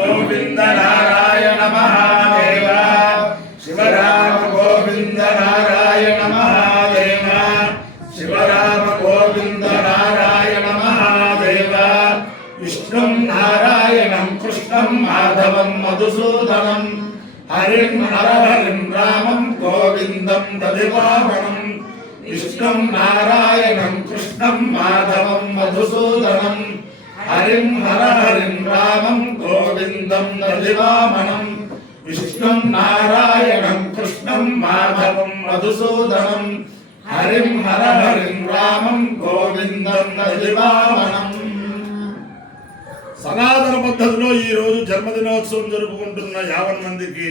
गोविंद नारायण महादेव शिवराम गोविंद नारायण महादेव शिवराम गोविंद नारायण महादेव विष्णु नारायणं कृष्णं माधवं मधुसूदनं हरिं हरहरिं रामं गोविंदं दधिवामनं विष्णु नारायणं कृष्णं माधवं मधुसूदनं हरिं हरहरिं रामं गोविंदं दधिवामनं विष्णु नारायणं कृष्णं माधवं मधुसूदनं हरिं हरहरिं रामं गोविंदं दधिवामनं। సనాతన పద్ధతిలో ఈరోజు జన్మదినోత్సవం జరుపుకుంటున్న 50 మందికి,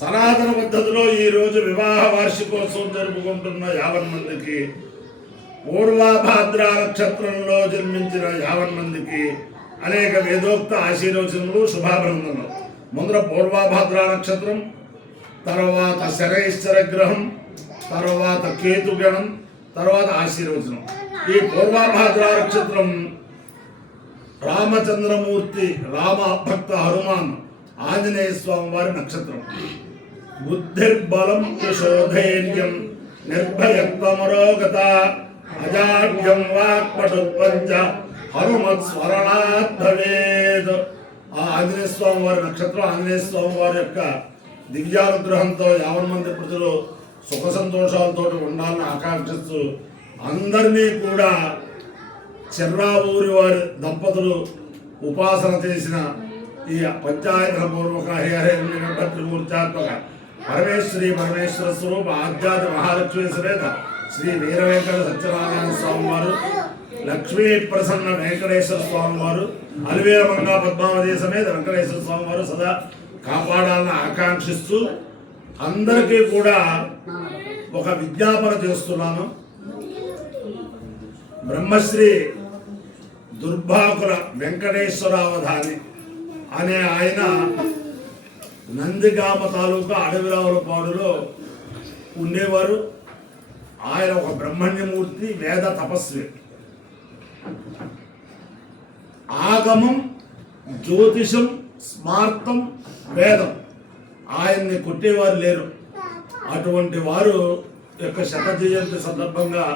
సనాతన పద్ధతిలో ఈరోజు వివాహ వార్షికోత్సవం జరుపుకుంటున్న 50 మందికి, పూర్వభాద్ర నక్షత్రంలో జన్మించిన 50 మందికి అనేక వేదోక్త ఆశీర్వచనములు శుభాభినందనలు. ముందర పూర్వభాద్ర నక్షత్రం, తర్వాత శనైశ్చర గ్రహం, తర్వాత కేతుగణం, తర్వాత ఆశీర్వచనం. ఈ పూర్వభాద్ర నక్షత్రం రామచంద్రమూర్తి, రామ భక్త హనుమాన్ ఆంజనేయ స్వామి వారి నక్షత్రం. బుద్ధిర్బలం యశోధైర్యం నిర్భయత్వమరోగత అజాడ్యం వాక్పటుత్వంచ హనుమత్ స్మరణాత్ భవేత్. ఆ ఆంజనేయ స్వామి వారి నక్షత్రం. ఆంజనేయ స్వామి వారి యొక్క దివ్యానుగ్రహంతో 50 మంది ప్రజలు సుఖ సంతోషాలతో ఉండాలని ఆకాంక్షిస్తూ అందరినీ కూడా చెర్రావూరి వారి దంపతులు ఉపాసన చేసిన ఈ పంచాయతన పూర్వక త్రిమూర్త్యాత్మక పరమేశ్వరి పరమేశ్వర స్వరూప ఆధ్యాత్మ మహాలక్ష్మి సమేత శ్రీ వీర వెంకట సత్యనారాయణ స్వామి వారు, లక్ష్మీ ప్రసన్న వెంకటేశ్వర స్వామి వారు, అలివేలమంగా పద్మావతి సమేత వెంకటేశ్వర స్వామి వారు సదా కాపాడాలని ఆకాంక్షిస్తూ అందరికీ కూడా ఒక విజ్ఞాపన చేస్తున్నాను. బ్రహ్మశ్రీ దుర్భాకుల వెంకటేశ్వరావధాని అనే ఆయన నందిగామ తాలూకా అడవిరావులపాడులో ఉండేవారు. ఆయన ఒక బ్రహ్మణ్యమూర్తి, వేద తపస్వి. ఆగమం, జ్యోతిషం, స్మార్తం, వేదం ఆయన్ని కొట్టేవారు లేరు. అటువంటి వారు యొక్క శత జయంతి సందర్భంగా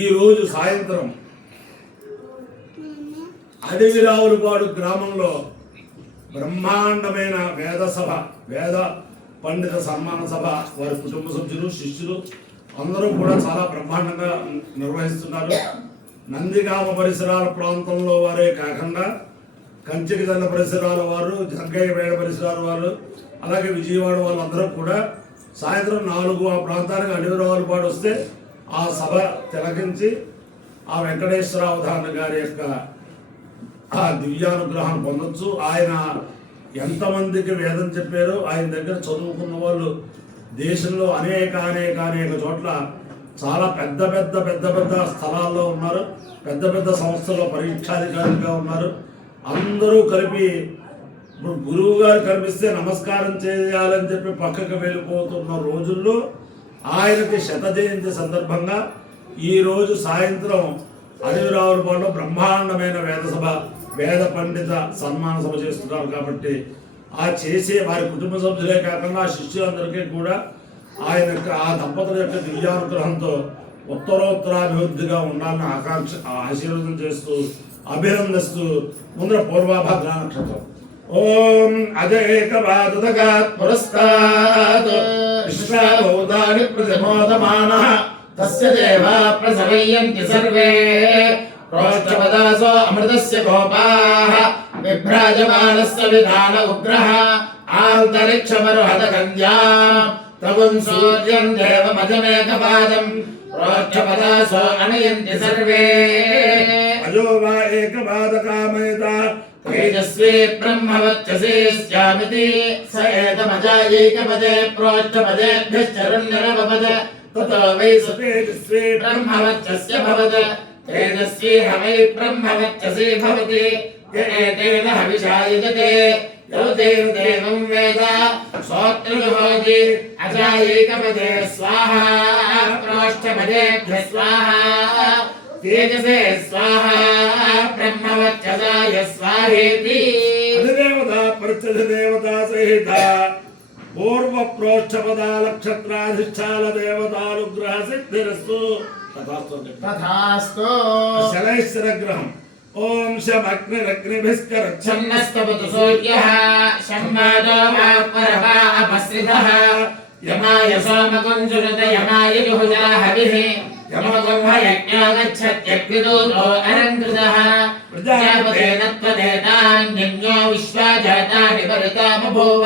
ఈరోజు సాయంత్రం అడవిరావులపాడు గ్రామంలో బ్రహ్మాండమైన వేద సభ, వేద పండిత సన్మాన సభ వారి కుటుంబ సభ్యులు, శిష్యులు అందరూ కూడా చాలా బ్రహ్మాండంగా నిర్వహిస్తున్నారు. నందిగామ పరిసరాల ప్రాంతంలో వారే కాకుండా కంచికిదల్ల పరిసరాల వారు, జంగయ్య వేడ పరిసరాల వారు, అలాగే విజయవాడ వాళ్ళందరూ కూడా సాయంత్రం 4 ఆ ప్రాంతానికి అడవిరావులపాడు వస్తే ఆ సభ తిలకించి ఆ వెంకటేశ్వరావధాన గారి యొక్క ఆ దివ్యానుగ్రహం పొందొచ్చు. ఆయన ఎంతమందికి వేదం చెప్పారో, ఆయన దగ్గర చదువుకున్న వాళ్ళు దేశంలో అనేక అనేక అనేక చోట్ల చాలా పెద్ద పెద్ద పెద్ద పెద్ద స్థలాల్లో ఉన్నారు. పెద్ద పెద్ద సంస్థల్లో పరీక్షాధికారులుగా ఉన్నారు. అందరూ కలిపి ఇప్పుడు గురువు గారు కనిపిస్తే నమస్కారం చేయాలని చెప్పి పక్కకు వెళ్ళిపోతున్న రోజుల్లో ఆయనకి శత జయంతి సందర్భంగా ఈరోజు సాయంత్రం అడవిరావులపాడులో బ్రహ్మాండమైన వేద సభ, వేద పండిత సన్మాన సభ చేస్తున్నారు. కాబట్టి ఆ చేసే వారి కుటుంబ సభ్యులే కాకుండా ఆ శిష్యులందరికీ కూడా ఆయన యొక్క ఆ దంపతుల యొక్క దివ్యానుగ్రహంతో ఉత్తరోత్తరాభివృద్ధిగా ఉండాలని ఆశీర్వాదం చేస్తూ అభినందిస్తూ ముందర పూర్వభద్ర నక్షత్రం. ఓం అజేకవాదుదగాత్ పురస్తాత్ విశ్వాభూతాని ప్రతిమోదమానః తస్య దేవా ప్రసవయంతి సర్వే ప్రోష్ఠపదాసో అమృతస్య గోపాః విభ్రాజమానస్య విధాన ఉగ్రః ఆంతరిక్షమరుహత కన్యాం తగున్ సూర్యం దేవమజమేకపాదం ప్రోష్ఠపదాసో అనయంతి సర్వే అజో వా ఏకపాదకామయత తేజస్వీ బ్రహ్మవచ్చసే స్యామితి స ఏతమజాయేకపదే ప్రోష్ఠపదేభ్యశ్చరున్నిరవపద తతో వై స తేజస్వీ బ్రహ్మవచ్చస్య భవత్ తేజస్వీ హవై బ్రహ్మవచ్చసీ భవతి య ఏతేన హవిషా యజతే యో తేన దేవం వేద సోత్రజుహోతి అజాయేకపదే స్వాహా ప్రోష్ఠపదేభ్య స్వాహా तेजसे स्वाहा ब्रह्मवच्चसाय स्वाहेति अधिदेवता ప్రత్యధిదేవతా సహిత పూర్వ ప్రోక్షపదా నక్షత్రాధిష్టాన దేవతానుగ్రహ సిద్ధిరస్తు. తథాస్తు. శనైశ్వరగ్రహం. ఓం శమగ్నిరగ్నిభిస్కరచ్చన్నస్తవతు సూర్యః శమ్మాదో వాపరవా అపస్రితః యమాయ సోమకుంజురుత యమాయ జుహుజా హవిః యమగుంహ యజ్ఞో గచ్చత్యగ్నిదూతో అరంకృతః ప్రజాపతేన త్వదేతాన్యజ్ఞో విశ్వాజాతాని పరితామభూవ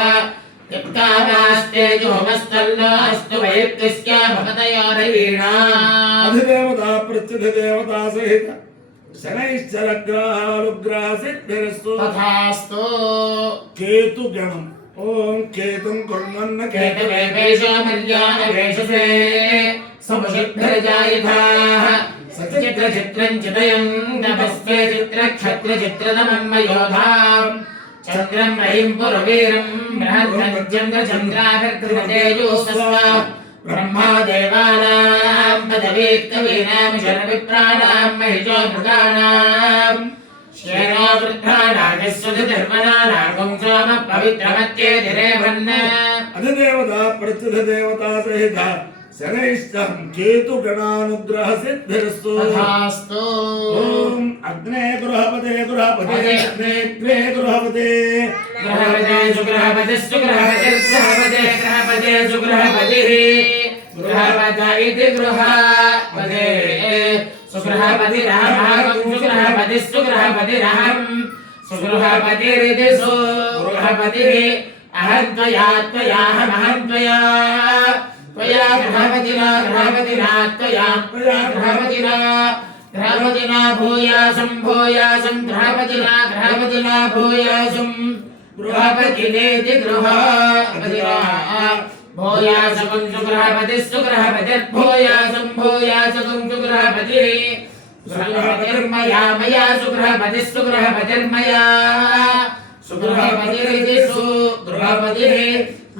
యత్కామాస్తే జుహమస్తల్లో అస్తు వయత్కస్య భవతయోరవీణా. అధిదేవతా ప్రత్యధిదేవతా సహిత శనైశ్చరగ్రహానుగ్రహ సిద్ధిరస్తు. తథాస్తు. కేతు గణం. ఓం కేతుం కుర్మన్న కేతవేషో మర్యాదవేషసే సముషిద్భిర్జాయితాః సచిత్రచిత్రం చితయం నమస్తే చిత్రక్షత్రచిత్రనమం మయోధాం చంద్రం రయిం పురవీరం బృహద్చంద్రచంద్రాభిర్కృతేజోస్తస్వ బ్రహ్మా దేవానాం పదవేత్కవీనాం శరవిప్రాణాం మహిషో మృగాణాం శ్రేణో వృద్ధానాగస్వధర్మణానాగం సోమ పవిత్రమత్యేధిరేభన్న. అధిదేవతా ప్రత్యధిదేవతా సహిత శనైశ్చం కేతు గణానుగ్రహ సిద్ధిరస్తు. తథాస్తు. ఓం అగ్నే గృహపతే గృహపతే అగ్నే గృహపతే గ్రహపతే సుగ్రహపతి సుగ్రహపతిర్గ్రహపతే గ్రహపతే సుగ్రహపతిః గృహపత ఇతి గృహపతే సుగ్రహపతిరహం సుగ్రహపతిః సుగ్రహపతిరహం సుగృహపతిరితి సుగృహపతిః అహం త్వయా త్వయాహమహం త్వయా త్వయా గృహపతినా గృహపతినా త్వయా త్వయా గృహపతినా గృహపతినా భూయాసం భూయాసం గృహపతినా గృహపతినా భూయాసం గృహపతినేతి గృహపతినా భూయాసకం సుగృహపతిః సుగృహపతిర్భూయాసం భూయాసకం సుగృహపతిః సుగృహపతిర్మయా మయా సుగృహపతిః సుగృహపతిర్మయా సుగృహపతిరితి సుగృహపతిః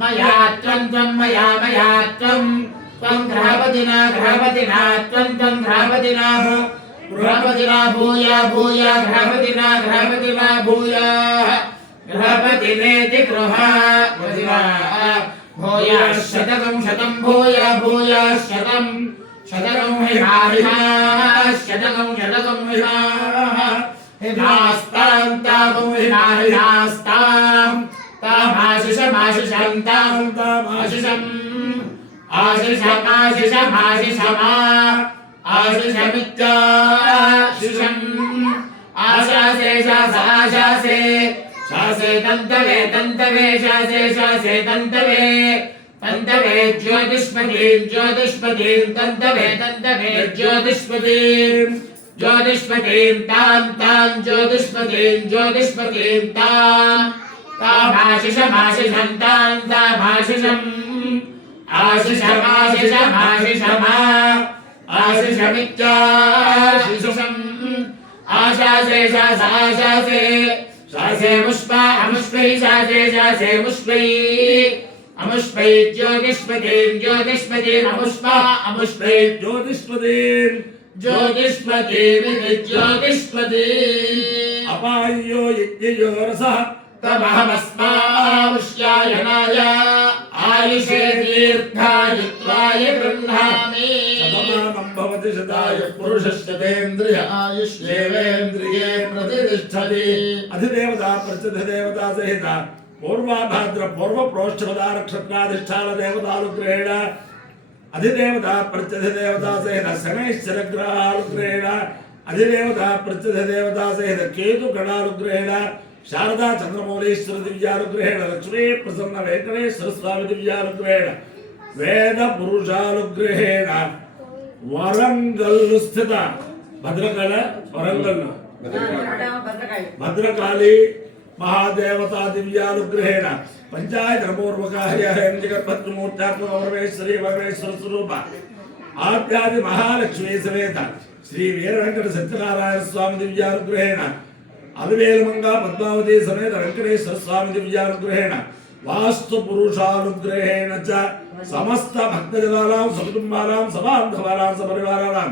మయా త్వం త్వం మయా మయా త్వం త్వం గృహపతినా గృహపతినా త్వం త్వం గృహపతినా గృహపతినా భూయా భూయా గృహపతినా గృహపతినా భూయా గృహపతినేతి గృహపతినా భూయా శతకం శతం భూయా భూయా శతం శతకం హిమా శతకం శతకం హిమాస్తాం తాం హిమాస్తాం తామాశిషమాశిషం తాం తామాశిషం ఆశిషమాశిషమాశిషమా ఆశిషమిత్యాశిషం ఆశాసే శాసాశాసే శాసే తంతవే తంతవే శాసే శాసే తంతవే తంతవే జ్యోతిష్పతీం జ్యోతిష్పతీం తంతవే తంతవే జ్యోతిష్పతీం జ్యోతిష్పతీం తాం తాం జ్యోతిష్పతీం జ్యోతిష్పతీం తాం తామాశిషమాశిషం తాం తామాశిషం ఆశిషమాశిషమాశిషమా ఆశిషమిత్యాశిషం ఆశాసే శాసాశాసే శాసే ముష్పా అముష్పై శాసే శాసే ముష్పై అముష్పై జ్యోతిష్పతీం జ్యోతిష్పతీం అముష్పా అముష్పై జ్యోతిష్పతీం జ్యోతిష్పతీమితి జ్యోతిష్పతీం అపాయ్యో యజ్ఞయో రసః తమహమస్మాముష్యాయనాయ ఆయుషే దీర్ఘాయుత్వాయ గృహ్ణామి శతమానం భవతి శతాయ పురుషస్యేంద్రియ ఆయుష్యేవేంద్రియే ప్రతిష్టతి. అధిదేవతా ప్రత్యధిదేవతా సహిత పూర్వాభాద్ర పూర్వ ప్రోష్ఠపదా నక్షత్రాధిష్టాన దేవతానుగ్రహేణ అధిదేవతా ప్రత్యధిదేవతా సహిత శనైశ్చరగ్రహానుగ్రహేణ అధిదేవతా ప్రత్యధిదేవతా సహిత కేతు గణానుగ్రహేణ శారదా చంద్రమౌళీశ్వర దివ్యానుగ్రహేణ లక్ష్మీ ప్రసన్న వెంకటేశ్వర స్వామి దివ్యానుగ్రహేణ వేద పురుషానుగ్రహేణ వరంగల్ స్థిత భద్రకాళ వరంగల్ భద్రకాళి మహాదేవతా దివ్యానుగ్రహేణ పంచాయత పూర్వక హరిహరం జగద్భద్రమూర్తాత్మేశ్వరీ పరమేశ్వర స్వరూప ఆద్యాది మహాలక్ష్మీ సమేత శ్రీ వీర వెంకట సత్యనారాయణ స్వామి దివ్యానుగ్రహేణ అలవేలమంగా పద్మావతి సమేత వెంకటేశ్వర స్వామి దివ్యానుగ్రహేణ వాస్తు పురుషానుగ్రహేణ చ సమస్త భక్తజనానాం సకుటుంబానాం సబాంధవానాం సపరివారానాం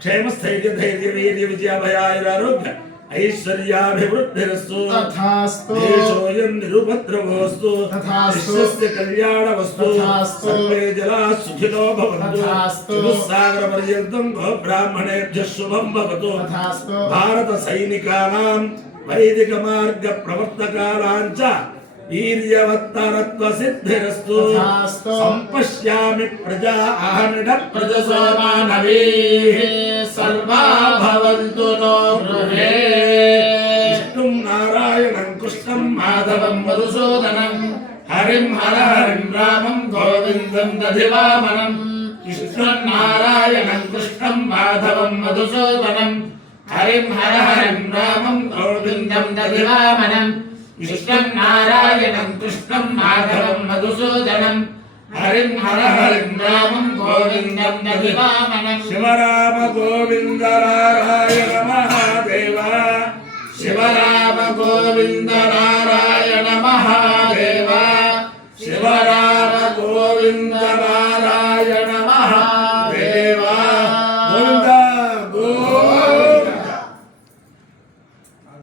క్షేమ స్థైర్య ధైర్య వీర్య విజయ భయాయురారోగ్య ऐश्वर्याभिवृद्धिरस्तु तथास्तु देशोऽयं निरुपद्रवोऽस्तु तथास्तु विश्वस्य कल्याणमस्तु तथास्तु सर्वे जनाः सुखिनो भवन्तु तथास्तु चतुस्सागरपर्यन्तं गोब्राह्मणेभ्यः शुभं भवतु तथास्तु भारतसैनिकानां वैदिकमार्गप्रवर्तकानां च वीर्यवत्तरत्वसिद्धिरस्तु तथास्तु सम्पश्यामि प्रजा अहमिड प्रजसो मानवीः सर्वा भवन्तु नो गृहे विष्णुं नारायणं कृष्णं माधवं मधुसूदनं हरिं हरहरिं रामं गोविन्दं दधिवामनं कृष्णं नारायणं कृष्णं माधवं मधुसूदनं हरिं हरहरिं रामं गोविन्दं दधिवामनं कृष्णं नारायणं कृष्णं माधवं मधुसूदनं हरिं हरहरिं रामं गोविन्दं दधिवामनं शिवराम गोविन्द नारायण महादेव शिवराम गोविन्द